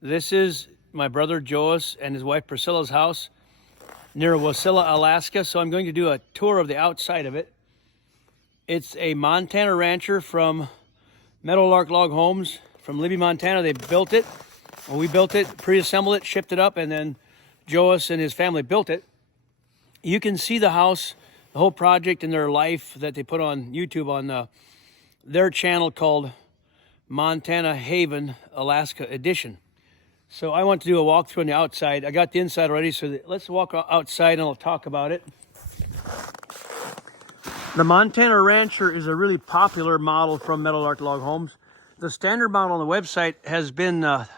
This is my brother Joas and his wife Priscilla's house near Wasilla, Alaska. So I'm going to do a tour of the outside of it. It's a Montana rancher from Meadowlark Log Homes from Libby, Montana. They built it. Well, we built it, pre-assembled it, shipped it up, and then Joas and his family built it. You can see the house, the whole project and their life that they put on YouTube on their channel called Montana Haven, Alaska Edition. So I want to do a walkthrough on the outside. I got the inside already, so let's walk outside and I'll talk about it. The Montana Rancher is a really popular model from Meadowlark Log Homes. The standard model on the website has been a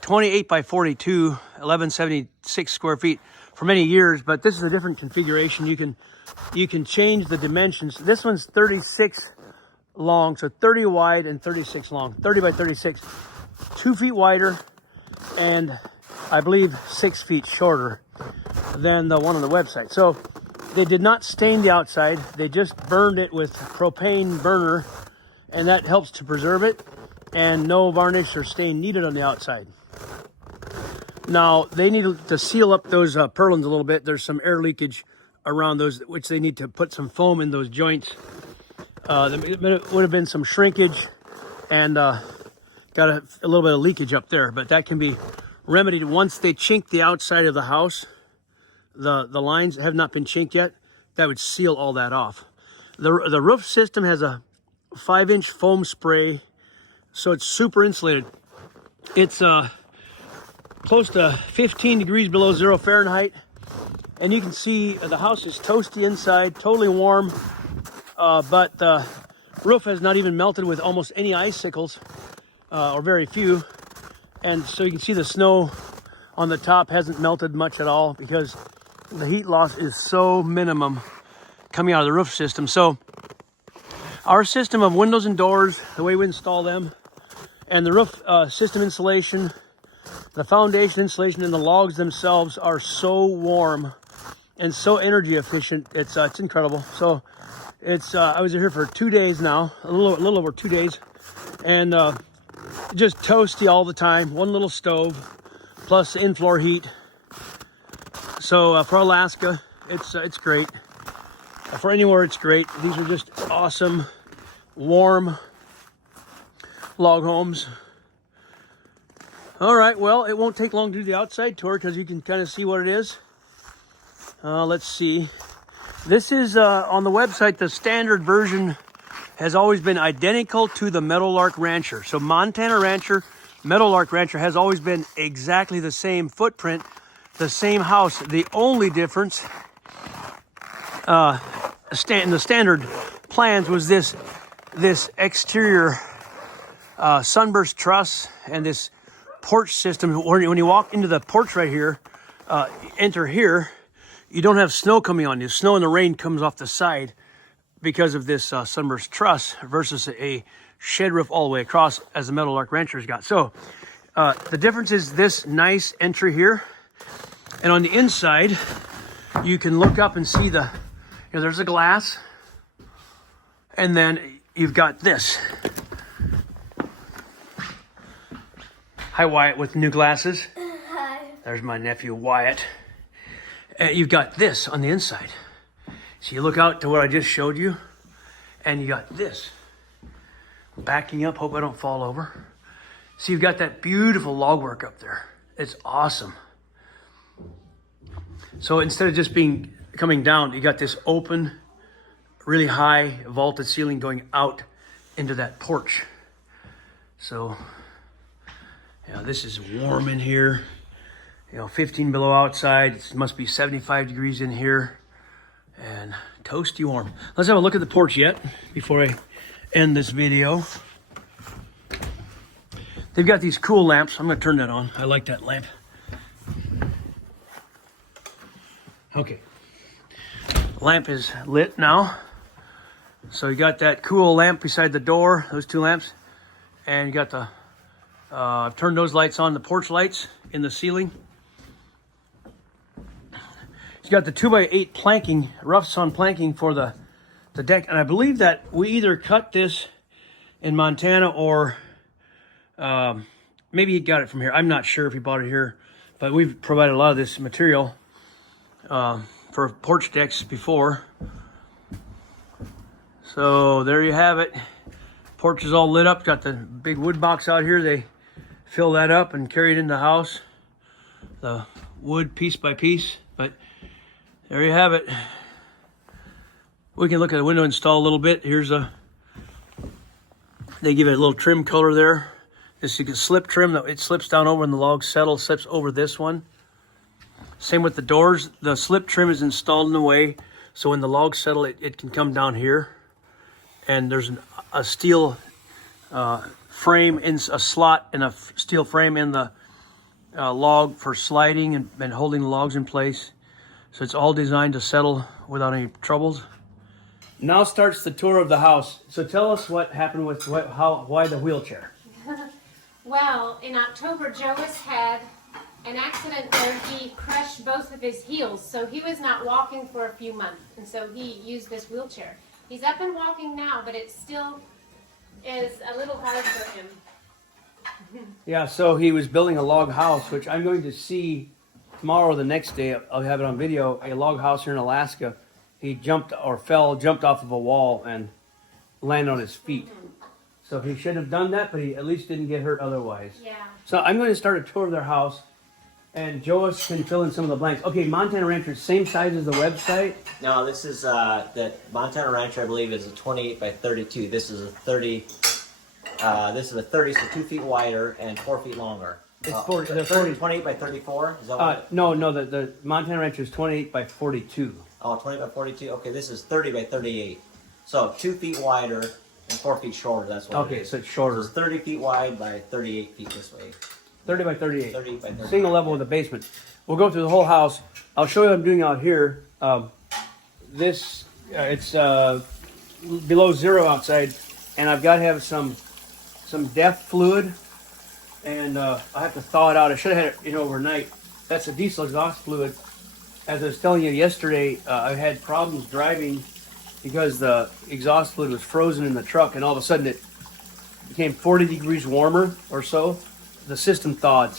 28 by 42, 1176 square feet for many years, but this is a different configuration. You can change the dimensions. This one's 36 long, so 30 wide and 36 long, 30 by 36, 2 feet wider, and I believe 6 feet shorter than the one on the website. So they did not stain the outside. They just burned it with propane burner, and that helps to preserve it, and no varnish or stain needed on the outside. Now, they need to seal up those purlins a little bit. There's some air leakage around those, which they need to put some foam in those joints. There would have been some shrinkage and got a little bit of leakage up there, but that can be remedied once they chink the outside of the house. The lines have not been chinked yet. That would seal all that off. The roof system has a 5-inch foam spray, so it's super insulated. It's close to 15 degrees below 0 Fahrenheit, and you can see the house is toasty inside, totally warm, but the roof has not even melted with almost any icicles, or very few. And so you can see the snow on the top hasn't melted much at all because the heat loss is so minimum coming out of the roof system. So our system of windows and doors, the way we install them, and the roof system insulation, the foundation insulation, and the logs themselves are so warm and so energy efficient. It's incredible. So it's I was here for 2 days now, a little over 2 days, and just toasty all the time. One little stove plus in-floor heat. So for Alaska, it's great. For anywhere, it's great. These are just awesome, warm log homes. All right, well, it won't take long to do the outside tour because you can kind of see what it is. Let's see. This is on the website. The standard version has always been identical to the Meadowlark Rancher. So Montana Rancher, Meadowlark Rancher has always been exactly the same footprint, the same house. The only difference in the standard plans was this exterior sunburst truss and this porch system. When you walk into the porch right here, enter here, you don't have snow coming on you. Snow and the rain comes off the side because of this sunburst truss versus a shed roof all the way across as the Meadowlark Rancher's got. So the difference is this nice entry here. And on the inside, you can look up and see there's a glass. And then you've got this. Hi, Wyatt, with new glasses. Hi. There's my nephew, Wyatt. You've got this on the inside. So you look out to what I just showed you, and you got this. Backing up, hope I don't fall over. So you've got that beautiful log work up there. It's awesome. So instead of just coming down, you got this open, really high vaulted ceiling going out into that porch. So, yeah, this is warm in here. 15 below outside. It must be 75 degrees in here. And toasty warm. Let's have a look at the porch yet before I end this video. They've got these cool lamps. I'm going to turn that on. I like that lamp. Okay. Lamp is lit now. So you got that cool lamp beside the door, those 2 lamps. And you got the, I've turned those lights on, the porch lights in the ceiling. You got the 2x8 planking, rough sawn planking for the deck. And I believe that we either cut this in Montana or maybe he got it from here. I'm not sure if he bought it here, but we've provided a lot of this material for porch decks before. So there you have it. Porch is all lit up. Got the big wood box out here. They fill that up and carry it into the house. The wood piece by piece. But there you have it. We can look at the window install a little bit. Here's a, they give it a little trim color there. This you can slip trim. It slips down over and the log settle, slips over this one. Same with the doors. The slip trim is installed in a way so when the logs settle, it can come down here. And there's a steel frame, in a slot and a steel frame in the log for sliding and holding the logs in place. So it's all designed to settle without any troubles. Now starts the tour of the house. So tell us what happened with why the wheelchair. Well, in October, Joas had an accident where he crushed both of his heels, so he was not walking for a few months, and so he used this wheelchair. He's up and walking now, but it still is a little hard for him. Yeah, so he was building a log house, which I'm going to see tomorrow or the next day. I'll have it on video. A log house here in Alaska. He jumped off of a wall and landed on his feet. So he shouldn't have done that, but he at least didn't get hurt otherwise. Yeah. So I'm going to start a tour of their house, and Joas can fill in some of the blanks. Okay, Montana Rancher, same size as the website? No, this is, the Montana Rancher, I believe, is a 28 by 32. This is a 30, this is a 30, so 2 feet wider and 4 feet longer. It's 40. 28 by 34? Is that what No, the Montana Rancher is 28 by 42. Oh, 20 by 42? Okay, this is 30 by 38. So 2 feet wider and 4 feet shorter, that's what it Okay, is. so it's shorter. So it's 30 feet wide by 38 feet this way. 30 by 38. 30 by 38. Single level with a basement. We'll go through the whole house. I'll show you what I'm doing out here. It's below zero outside, and I've got to have some DEF fluid, and I have to thaw it out. I should have had it in overnight. That's a diesel exhaust fluid. As I was telling you yesterday, I had problems driving because the exhaust fluid was frozen in the truck, and all of a sudden it became 40 degrees warmer or so. The system thawed,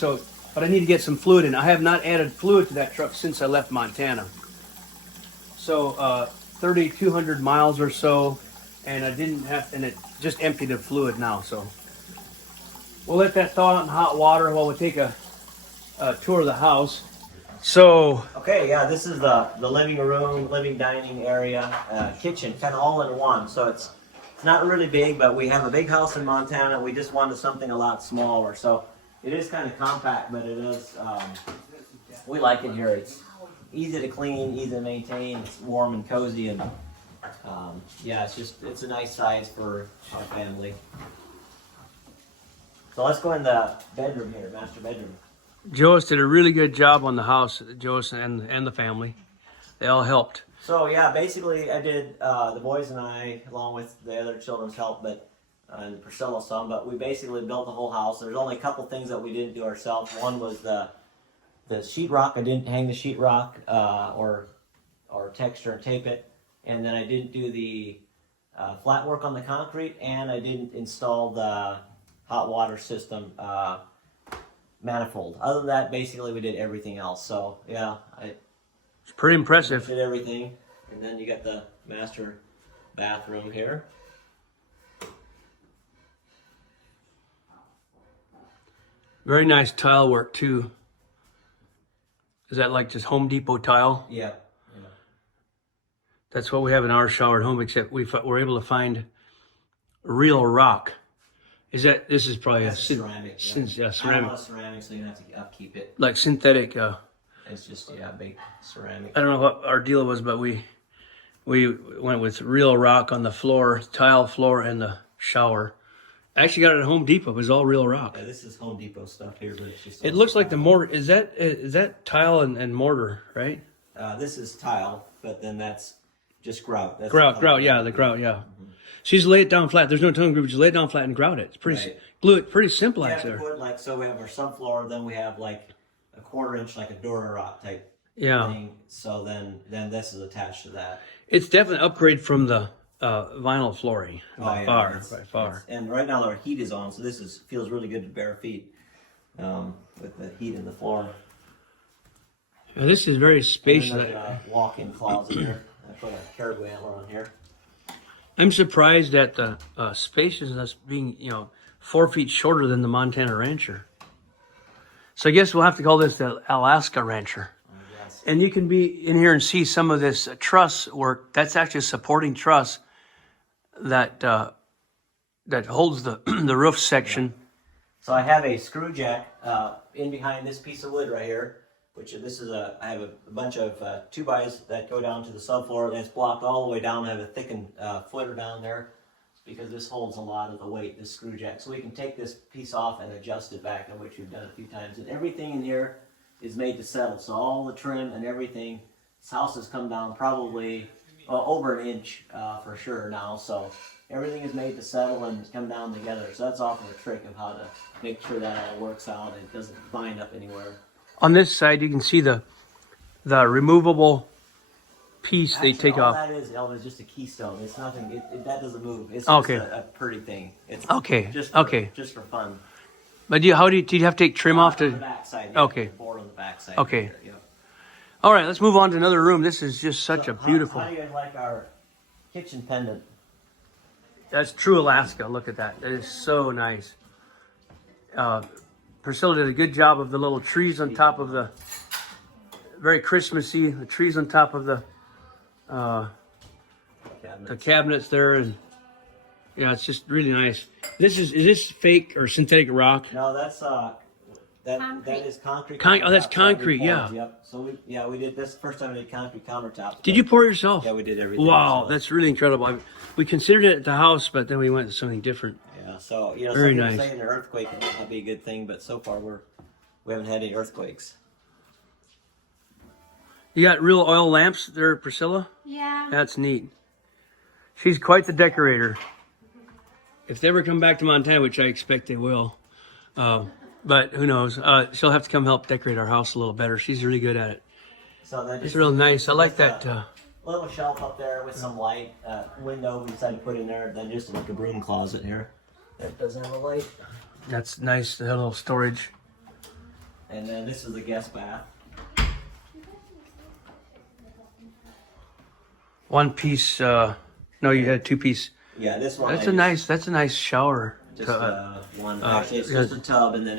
but I need to get some fluid in. I have not added fluid to that truck since I left Montana. So 3,200 miles or so, and I didn't have, and it just emptied of fluid now. So we'll let that thaw out in hot water while we take a tour of the house. So Okay, yeah, this is the living room, living dining area, kitchen, kind of all in one. So it's not really big, but we have a big house in Montana. We just wanted something a lot smaller. So it is kind of compact, but it is, we like it here. It's easy to clean, easy to maintain. It's warm and cozy, and yeah, it's a nice size for our family. So let's go in the bedroom here, master bedroom. Joas did a really good job on the house. Joas and the family, they all helped. So yeah, basically I did, the boys and I, along with the other children's help, and Priscilla some, but we basically built the whole house. There's only a couple things that we didn't do ourselves. One was the sheetrock. I didn't hang the sheetrock or texture and tape it. And then I didn't do the flat work on the concrete, and I didn't install the hot water system manifold. Other than that, basically we did everything else. So yeah, It's pretty impressive. did everything. And then you got the master bathroom here. Very nice tile work too. Is that like just Home Depot tile? Yeah. That's what we have in our shower at home, except we're able to find real rock. This is probably That's ceramic. Yeah. ceramic. I don't want ceramic, so you have to upkeep it. Like synthetic. It's just big ceramic. I don't know what our deal was, but we went with real rock on the floor, tile floor, and the shower. I actually got it at Home Depot. It was all real rock. Yeah, this is Home Depot stuff here, but it's just. It looks like the mortar. Is that tile and mortar, right? This is tile, but then that's just grout. That's Grout, yeah, the grout, yeah. So you just lay it down flat. There's no tongue group. Just lay it down flat and grout it. It's pretty Right. glue it pretty simple Yeah, actually. so we have our subfloor, then we have like a 1/4 inch, like a Dura rock type Yeah, thing. So then this is attached to that. it's definitely an upgrade from the vinyl flooring by far. And right now our heat is on, so feels really good to bare feet. with the heat in the floor. Now, this is very spacious. And then there's a walk-in closet here. I put a caribou antler on here. I'm surprised at the spaciousness being, 4 feet shorter than the Montana Rancher. So I guess we'll have to call this the Alaska Rancher. Yes. And you can be in here and see some of this truss work. That's actually a supporting truss that that holds the the roof section. So I have a screw jack in behind this piece of wood right here, which this is I have a bunch of 2x that go down to the subfloor, and it's blocked all the way down. I have a thickened footer down there because this holds a lot of the weight, this screw jack. So we can take this piece off and adjust it back, which we've done a few times. And everything in here is made to settle. So all the trim and everything, this house has come down probably over an inch for sure now. So everything is made to settle and come down together. So that's often a trick of how to make sure that all works out and it doesn't bind up anywhere. On this side, you can see the removable piece Actually, they take all off. that is, Elvie, is just a keystone. It's nothing. That doesn't move. It's Okay. just a pretty thing. It's Okay, Just okay. Just for fun. But do you have to take trim off On the to? back side. Okay. The board on the back side. Okay. Right there, yeah. All right, let's move on to another room. This is just such So a beautiful. How do you guys like our kitchen pendant? That's true Alaska. Look at that. That is so nice. Priscilla did a good job of the little trees on top of the. Very Christmassy. The trees on top of the cabinets there, and yeah, it's just really nice. Is this fake or synthetic rock? No, that's that Concrete. is concrete. Oh, that's countertops that we concrete, poured. yeah. Yep. So we did this first time we did concrete countertops. Did you pour it yourself? Yeah, we did everything. Wow, ourselves. that's really incredible. We considered it at the house, but then we went to something different. Yeah. So Very some nice. people say an earthquake might not be a good thing, but so far we haven't had any earthquakes. You got real oil lamps there, Priscilla? Yeah. That's neat. She's quite the decorator. If they ever come back to Montana, which I expect they will, but who knows? She'll have to come help decorate our house a little better. She's really good at it. So that It's real nice. I like that. Little shelf up there with some light, window we decided to put in there, then just like a broom closet here that doesn't have a light. That's nice. The little storage. And then this is the guest bath. One piece. No, you had 2 piece. Yeah, this one. That's a nice shower. Just one. Actually, it's just a tub, and then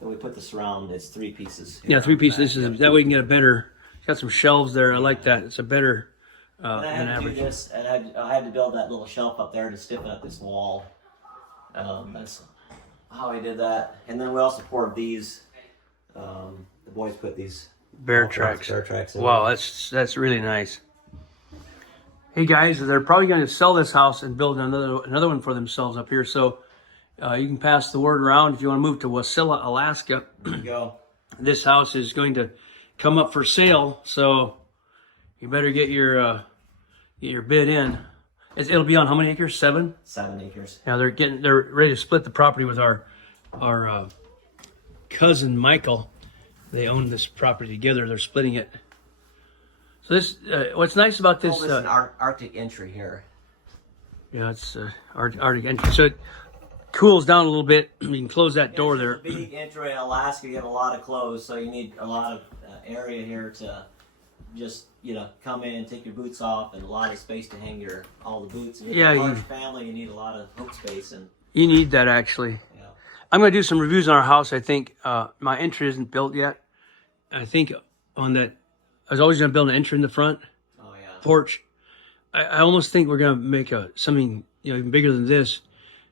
when we put the surround, it's 3 pieces. Yeah, 3 pieces. This is Yep. that way you can get a better. It's got some shelves there. I like that. It's a better And I than had to do average. this, and I had to build that little shelf up there to stiffen up this wall. That's how I did that. And then we also poured these. The boys put these Bear tracks. Bear tracks. In Wow, there. that's really nice. Hey guys, they're probably going to sell this house and build another one for themselves up here. So you can pass the word around if you want to move to Wasilla, Alaska. There you go. This house is going to come up for sale, so you better get your bid in. It'll be on how many acres? 7? 7 acres. Now they're ready to split the property with our cousin Michael. They own this property together. They're splitting it. So this, what's nice about this? This is an Arctic entry here. Yeah, it's Arctic entry. So it cools down a little bit. You can close that door there. It's a big entry in Alaska. You have a lot of clothes, so you need a lot of area here to just come in, take your boots off, and a lot of space to hang all the boots. And if Yeah, you're a large you- family, you need a lot of hook space, and You need that actually. yeah. I'm going to do some reviews on our house. I think my entry isn't built yet. I think on that, I was always going to build an entry in the front Oh yeah. porch. I almost think we're going to make something even bigger than this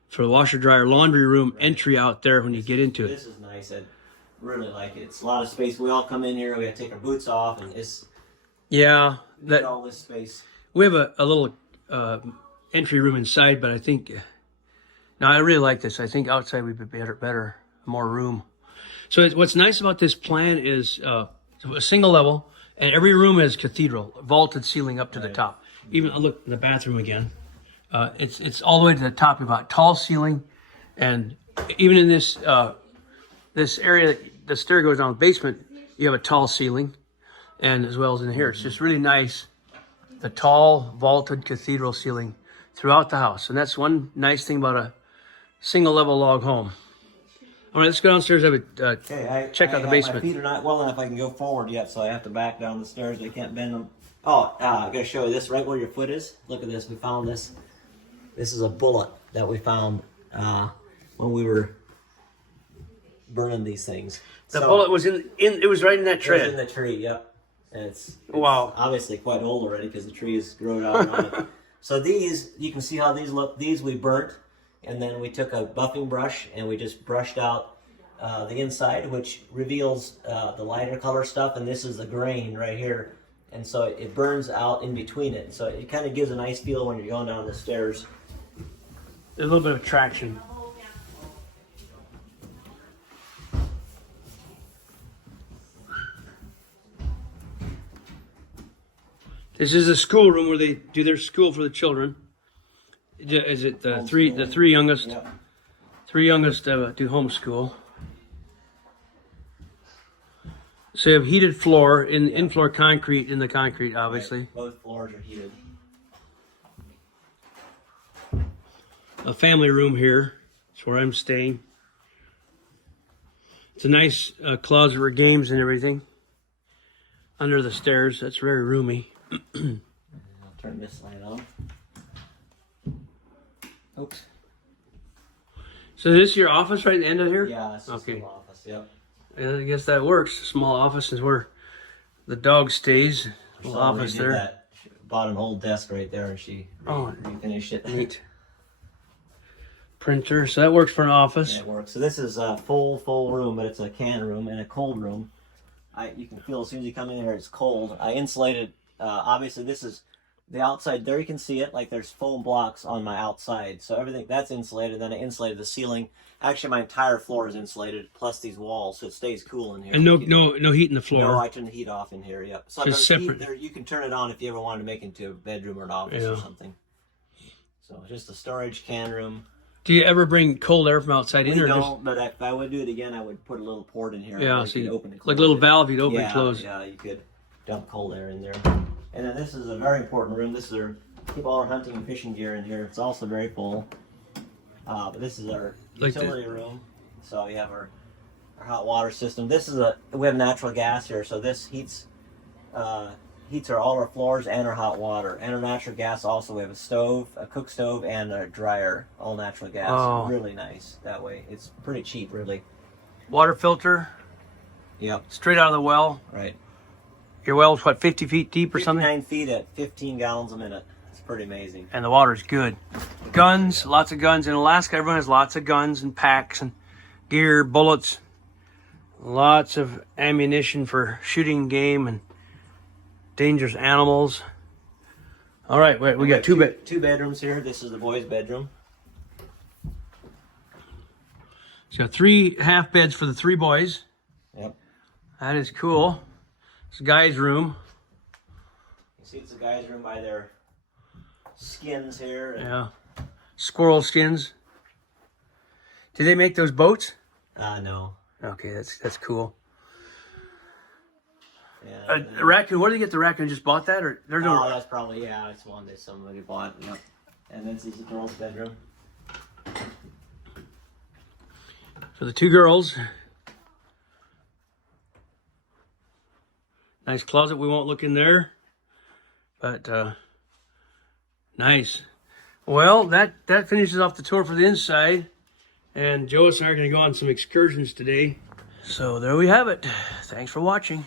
for the washer, dryer, laundry room entry out there when you get into it. This is nice. I really like it. It's a lot of space. We all come in here. We got to take our boots off, and it's Yeah, that all this space. we have a little entry room inside, but I think no, I really like this. I think outside would be better, more room. So what's nice about this plan is a single level, and every room has cathedral, vaulted ceiling up to the top. Even I'll look at the bathroom again. It's all the way to the top. You've got tall ceiling, and even in this this area, the stair goes down the basement. You have a tall ceiling, and as well as in here, it's just really nice. The tall vaulted cathedral ceiling throughout the house, and that's one nice thing about a single level log home. All right, let's go downstairs. Have a Okay, check out the My basement. feet are not well enough I can go forward yet, so I have to back down the stairs. I can't bend them. Oh, I gotta show you this right where your foot is. Look at this. We found this. This is a bullet that we found when we were burning these things. The bullet was in. It was right in that It was tread. in the tree. Yep. And it's Wow. obviously quite old already because the tree is grown out on it. So these, you can see how these look. These we burnt, and then we took a buffing brush and we just brushed out the inside, which reveals the lighter color stuff, and this is the grain right here. And so it burns out in between it. So it kind of gives a nice feel when you're going down the stairs. A little bit of traction. This is a school room where they do their school for the children. Is it the three youngest? Yep. Three youngest do homeschool. So you have heated floor in floor concrete in the concrete, obviously. Right. Both floors are heated. A family room here. That's where I'm staying. It's a nice closet for games and everything. Under the stairs. That's very roomy. I'll turn this light on. Oops. So this is your office right at the end of here? Yeah, this is Okay. the office. Yep. I guess that works. A small office is where the dog stays. Little So office we did there. that. She bought an old desk right there, and she refinished it. Neat. Printer. So that works for an office. Yeah, it works. So this is a full room, but it's a can room and a cold room. You can feel as soon as you come in here, it's cold. I insulated. Obviously, this is the outside. There you can see it. Like there's foam blocks on my outside, so everything that's insulated. Then I insulated the ceiling. Actually, my entire floor is insulated, plus these walls, so it stays cool in here. And no heat in the floor. No, I turn the heat off in here. Yep. So Just there's heat separate. there. You can turn it on if you ever wanted to make it into a bedroom or an office or Yeah. something. So just a storage can room. Do you ever bring cold air from outside in, We or don't, but if I would do it again, I would put a little port in here. Yeah, where so you you- could open and like a close little it. valve you'd open Yeah, and close? Yeah, you could dump cold air in there. And then this is a very important room. This is our keep all our hunting and fishing gear in here. It's also very full. But this is our Like utility room. So we have our hot water system. We have natural gas here, so this heats all our floors and our hot water and our natural gas. Also, we have a stove, a cook stove, and a dryer, all natural gas. Oh. Really nice that way. It's pretty cheap, really. Water filter, Yep. straight out of the well. Right. Your well's what, 50 feet deep or something? 59 feet at 15 gallons a minute. It's pretty amazing. And the water's good. Guns, lots of guns. In Alaska, everyone has lots of guns and packs and gear, bullets. Lots of ammunition for shooting game and dangerous animals. All right, wait, we got two bedrooms here. This is the boys' bedroom. So 3 half beds for the 3 boys. Yep. That is cool. It's a guy's room. You see, it's the guys' room by their skins here. And, Yeah. Squirrel skins. Did they make those boats? no. Okay, that's cool. Yeah. A raccoon. Where did they get the raccoon? Just bought that, or there's no? Oh, that's probably it's one that somebody bought. Yep. And this is the girls' bedroom. For the 2 girls. Nice closet. We won't look in there, but nice. Well, that finishes off the tour for the inside, and Joas and I are going to go on some excursions today. So there we have it. Thanks for watching.